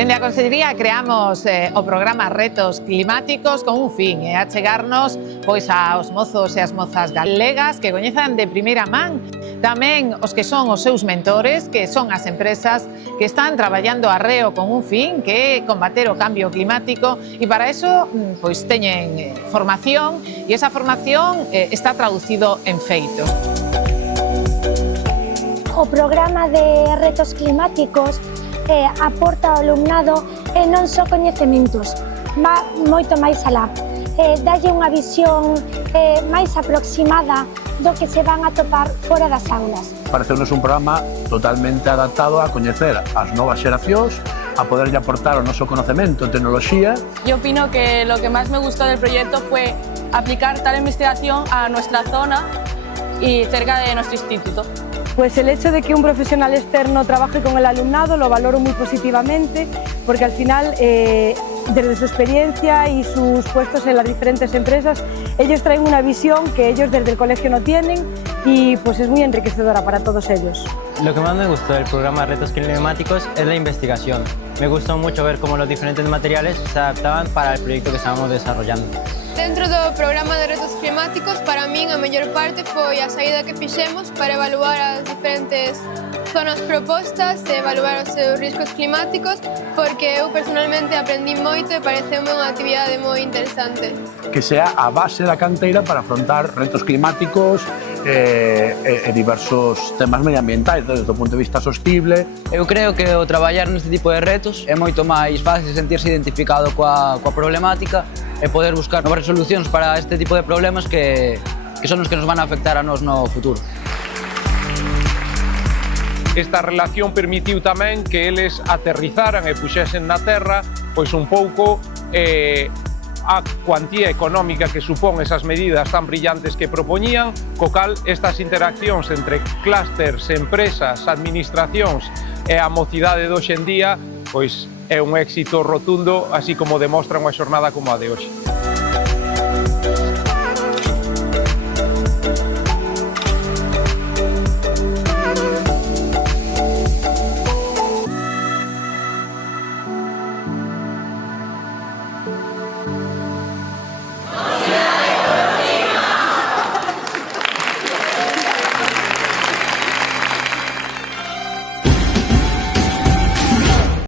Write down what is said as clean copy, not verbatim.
Dende a Consellería creamos o programa Retos Climáticos con un fin, achegarnos pois aos mozos e as mozas galegas que coñezan de primeira man tamén os que son os seus mentores, que son as empresas que están traballando arreo con un fin, que é combater o cambio climático, e para eso pois teñen formación, e esa formación está traducido en feitos. O programa de retos climáticos aporta ao alumnado non só coñecementos, va moito máis alá. Dalle unha visión máis aproximada do que se van a topar fora das aulas. Parece-nos un programa totalmente adaptado a coñecer as novas xeracións, a poderlle aportar o noso conocemento, tecnoloxía. Yo opino que lo que más me gustó del proyecto fue aplicar tal investigación a nuestra zona y cerca de nuestro instituto. Pues el hecho de que un profesional externo trabaje con el alumnado lo valoro muy positivamente, porque al final, desde su experiencia y sus puestos en las diferentes empresas, ellos traen una visión que ellos desde el colegio no tienen y pues es muy enriquecedora para todos ellos. Lo que más me gustó del programa Retos Climáticos es la investigación. Me gustó mucho ver cómo los diferentes materiales se adaptaban para el proyecto que estábamos desarrollando. Dentro do programa de retos climáticos, para min a mellor parte foi a saída que fixemos para evaluar as diferentes zonas propostas e evaluar os seus riscos climáticos, porque eu personalmente aprendí moito e pareceume unha actividade moi interesante. Que sea a base da canteira para afrontar retos climáticos e diversos temas medioambientais desde o punto de vista sostible. Eu creo que o traballar neste tipo de retos é moito máis fácil sentirse identificado coa problemática e poder buscar novas resolucións para este tipo de problemas que son os que nos van a afectar a nós no futuro. Esta relación permitiu tamén que eles aterrizaran e puxesen na terra pois un pouco a cuantía económica que supón esas medidas tan brillantes que propoñían, co cal estas interaccións entre clústers, empresas, administracións e a mocidade de hoxe en día pois é un éxito rotundo, así como demostra unha xornada como a de hoxe.